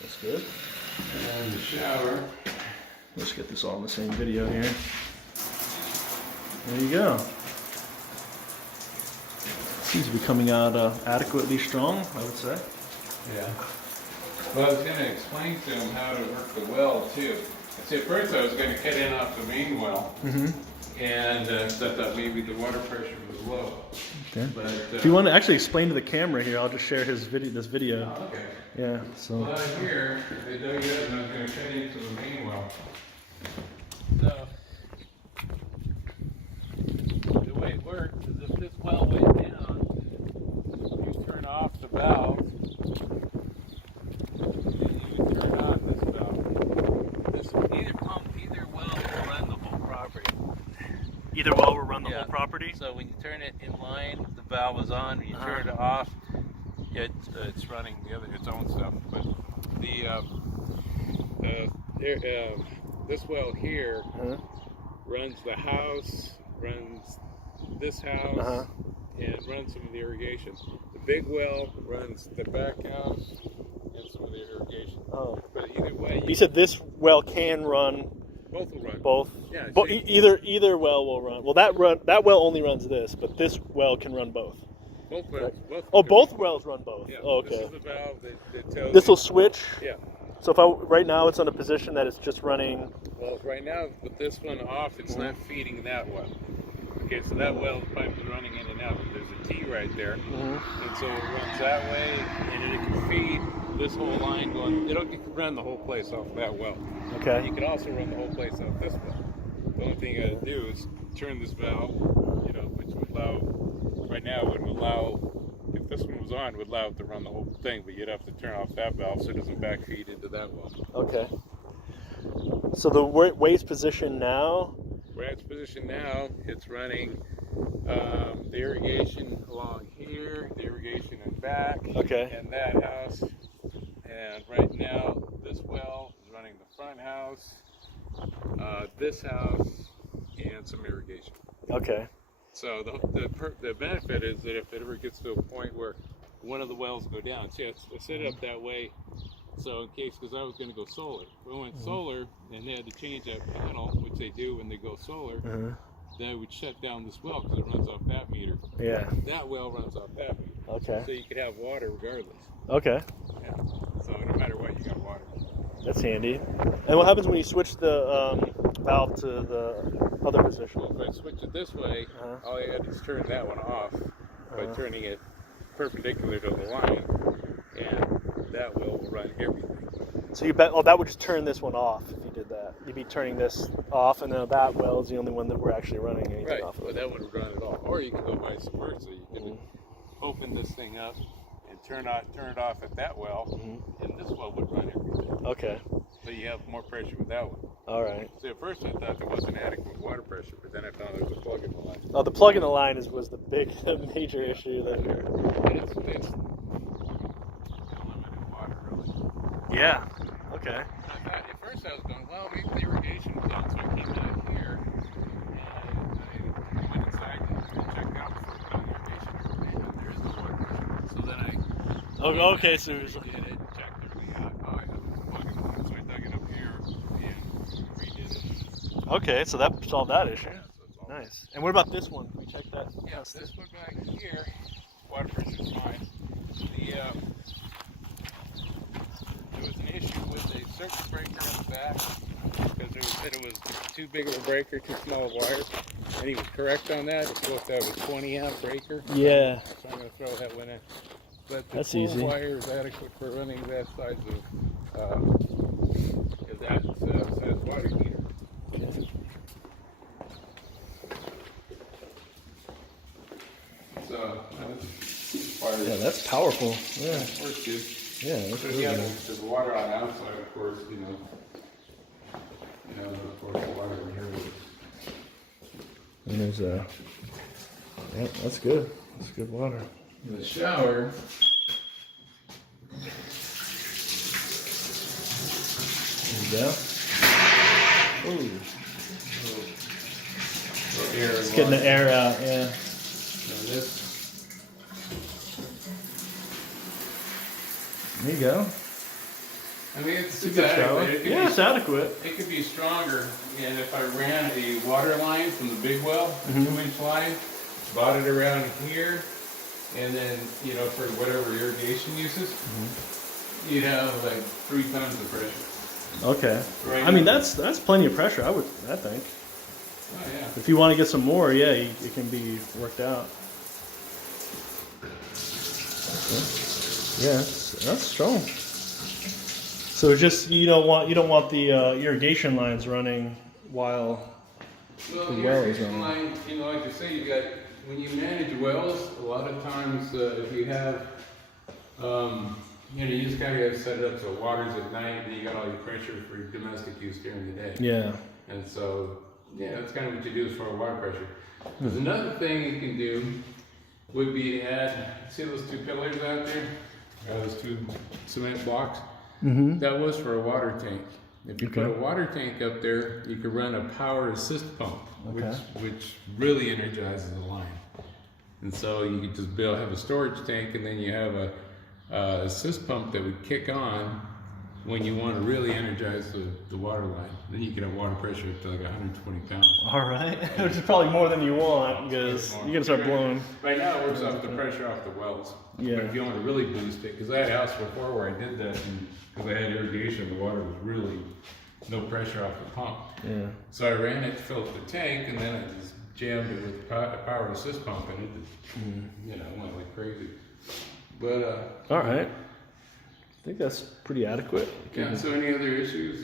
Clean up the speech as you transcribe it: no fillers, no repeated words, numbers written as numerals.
That's good. And the shower. Let's get this all in the same video here. There you go. Seems to be coming out adequately strong, I would say. Yeah. Well, I was going to explain to him how to work the well too. See, at first I was going to cut in off the main well, and thought that maybe the water pressure was low. Okay. But If you want to actually explain to the camera here, I'll just share his video. This video. oh, okay. Yeah. So. Well, out here they dug it up, and I was going to cut into the main well. So the way it works is if this well went down, you turn off the valve. Turn off this valve. This either pump, either well will run the whole property. Either well will run the whole property. So when you turn it in line, the valve is on. When you turn it off, it's running its own stuff. But this well here runs the house, runs this house, and runs some of the irrigation. The big well runs the back house and some of the irrigation. Oh. But either way, You said this well can run. both will run. Both. Yeah. Either well will run. Well, that well only runs this, but this well can run both. Both wells. Both wells run both. Yeah. Oh, okay. This is the valve that tells. This will switch. Yeah. So if right now it's on a position that it's just running. Well, right now with this one off, it's not feeding that well. Okay, so that well, the pipe is running in and out. There's a T right there, and so it runs that way, and then it can feed this whole line going. It can run the whole place off that well. Okay. You can also run the whole place off this well. The only thing you got to do is turn this valve, which would allow. Right now, it would allow. If this one was on, it would allow it to run the whole thing, but you'd have to turn off that valve so it doesn't backfeed into that well. Okay. So the way it's positioned now. Where it's positioned now, it's running the irrigation along here, the irrigation in back, and that house. And right now, this well is running the front house, this house, and some irrigation. Okay. So the benefit is that if it ever gets to a point where one of the wells go down, see, I set it up that way. So in case, because I was going to go solar. We went solar, and they had to change that panel, which they do when they go solar. They would shut down this well because it runs off that meter. Yeah. That well runs off that meter. Okay. So you could have water regardless. Okay. Yeah. So no matter what, you got water. That's handy. And what happens when you switch the valve to the other position? Well, if I switch it this way, all I had is turn that one off by turning it perpendicular to the line, and that will run everything. So you bet. Oh, that would just turn this one off if you did that. You'd be turning this off, and then that well is the only one that we're actually running anything off of. But that wouldn't run at all. Or you could go vice versa. You could open this thing up and turn it off at that well, and this well would run everything. Okay. So you have more pressure with that one. All right. See, at first I thought there wasn't adequate water pressure, but then I found there was a plug in the line. Oh, the plug in the line was the major issue there. It's limited water, really. Yeah. Okay. At first I was going, well, maybe the irrigation was on, so I came down here and I went inside and checked out for the irrigation, and there is no water pressure. So then I Okay, so it was did it, checked everything out. Oh, I have a plug in the line, so I dug it up here and redid it. okay. So that solved that issue. Yeah, so it's all Nice. And what about this one? Can we check that? Yeah, this one back here, water pressure's fine. There was an issue with a circuit breaker in the back because they said it was too big of a breaker, too small a wire. And he was correct on that. It's supposed to have a 20 amp breaker. Yeah. So I'm going to throw that one in. But the That's full easy. wire is adequate for running that size of size water heater. Okay. So Yeah, that's powerful. Yeah. works good. Yeah. That's So really yeah, nice. there's water on the outside, of course, of course the water in here. And there's a. Yeah, that's good. That's good water. The shower. There you go. Ooh. It's getting the air out, yeah. And There you go. I mean, it's a good shower. adequate. Yeah, it's adequate. It could be stronger, and if I ran a water line from the big well, a 2-inch line, bought it around here, and then, you know, for whatever irrigation uses, you'd have like 3 tons of pressure. Okay. Right. I mean, that's plenty of pressure, I think. Oh, yeah. If you want to get some more, yeah, it can be worked out. Yeah, that's strong. So just you don't want the irrigation lines running while Well, the the well is irrigation running. line, you know, like I say, you got, when you manage wells, a lot of times if you have, you know, you just kind of have set it up so water's at night and you got all your pressure for domestic use during the day. Yeah. And so, yeah, that's kind of what you do as far as water pressure. There's another thing you can do would be to add, see those 2 pillars out there? Those 2 cement blocks? That was for a water tank. If you put a water tank up there, you could run a power assist pump, which really energizes the line. And so you could just have a storage tank, and then you have a assist pump that would kick on when you want to really energize the water line. Then you can have water pressure up to like 120 pounds. All right, which is probably more than you want because you're gonna start blowing. Right now, it works off the pressure off the wells. Yeah. But if you want to really boost it, because I had a house before where I did that, and because I had irrigation, the water was really no pressure off the pump. Yeah. So I ran it to fill up the tank, and then I just jammed it with a power assist pump, and it just, you know, went like crazy. But all right. I think that's pretty adequate. yeah. So any other issues?